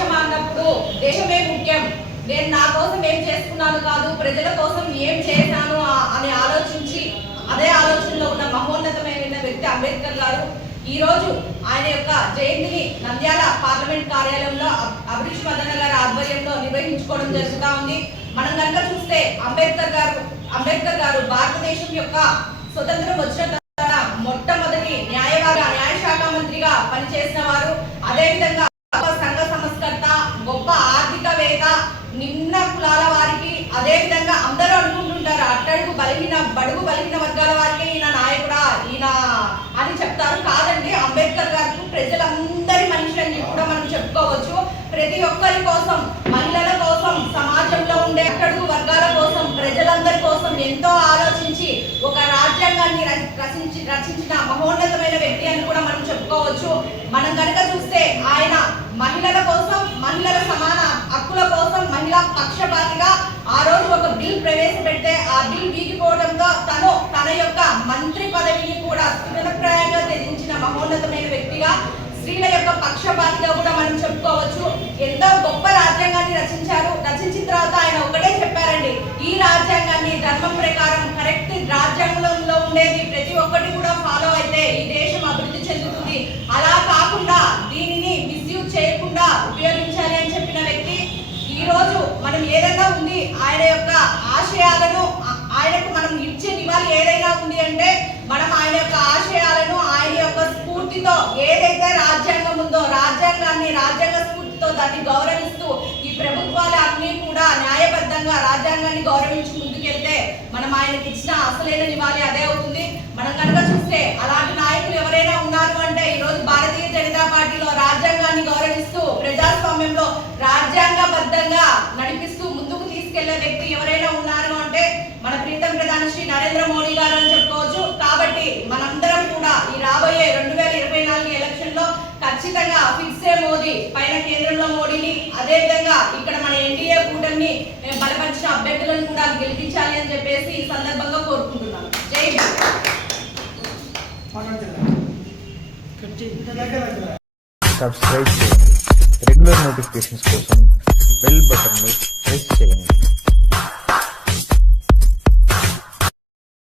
దేశం అన్నప్పుడు దేశమే ముఖ్యం. నేను నా కోసం ఏం చేసుకున్నాను కాదు ప్రజల కోసం ఏం చేశాను అని ఆలోచించి అదే ఆలోచనలో ఉన్న మహోన్నతమైన వ్యక్తి అంబేద్కర్ గారు ఈ రోజు ఆయన యొక్క జయంతిని నంద్యాల పార్లమెంట్ కార్యాలయంలో అబ్- మదన గారి ఆధ్వర్యంలో నిర్వహించుకోవడం జరుగుతూ ఉంది. మనం కనుక చూస్తే అంబేద్కర్ గారు అంబేద్కర్ గారు భారతదేశం యొక్క స్వతంత్రం వచ్చిన తర్వాత మొట్టమొదటి న్యాయవాద న్యాయ శాఖ మంత్రిగా పనిచేసిన వారు. అదే అట్టడుగు బలహీన బడుగు బలహీన వర్గాల వారికి ఈయన నాయకుడా ఈయన అని చెప్తారు. కాదండి అంబేద్కర్ గారు ప్రజలందరి మనిషి అని కూడా మనం చెప్పుకోవచ్చు. ప్రతి ఒక్కరి కోసం మహిళల కోసం సమాజంలో ఉండే అట్టడుగు వర్గాల కోసం ప్రజలందరి కోసం ఎంతో ఆలోచించి ఒక రాజ్యాంగాన్ని ర- రచించి రచించిన మహోన్నతమైన వ్యక్తి అని కూడా మనం చెప్పుకోవచ్చు. మనం కనుక చూస్తే ఆయన మహిళల కోసం మహిళల సమాన హక్కుల కోసం మహిళా పక్షపాతిగా ఆ రోజు ఒక బిల్ ప్రవేశ ఆ బిల్ వీగిపోవడంతో తను తన యొక్క మంత్రి పదవిని కూడా స్థిరప్రాయంగా త్యజించిన మహోన్నతమైన వ్యక్తిగా స్త్రీల యొక్క పక్షపాతిగా కూడా మనం చెప్పుకోవచ్చు. ఎంతో గొప్ప రాజ్యాంగాన్ని రచించారు. రచించిన తర్వాత ఆయన ఒకటే చెప్పారండి ఈ రాజ్యాంగాన్ని ధర్మం ప్రకారం కరెక్ట్ రాజ్యాంగంలో ఉండేది ప్రతి ఒక్కటి కూడా ఫాలో అయితే ఈ దేశం అభివృద్ధి చెందుతుంది. అలా కాకుండా దీనిని మిస్యూజ్ చేయకుండా ఉపయోగించాలి అని చెప్పిన వ్యక్తి ఈ రోజు మనం ఏదైనా ఉంది ఆయన యొక్క ఆశయాలను ఆయనకు మనం ఇచ్చే నివాళి ఏదైనా ఉంది అంటే మనం ఆయన యొక్క ఆశయాలను ఆయన యొక్క స్ఫూర్తితో ఏదైతే రాజ్యాంగం ఉందో రాజ్యాంగాన్ని రాజ్యాంగ స్ఫూర్తితో దాన్ని గౌరవిస్తూ ఈ ప్రభుత్వాలు అన్నీ కూడా న్యాయబద్ధంగా రాజ్యాంగాన్ని గౌరవించి ముందుకెళ్తే మనం ఆయనకి ఇచ్చిన అసలైన నివాళి అదే అవుతుంది. ఖచ్చితంగా ఫిక్సే మోదీ పైన కేంద్రంలో మోడీని. అదే విధంగా ఇక్కడ మన ఎన్డీఏ కూటమిని మేము బలపరిచిన అభ్యర్థులను కూడా గెలిపించాలి అని చెప్పేసి ఈ సందర్భంగా కోరుకుంటున్నాను. జై సబ్స్క్రైబ్ చేయండి. రెగ్యులర్ నోటిఫికేషన్స్ కోసం బెల్ బటన్ని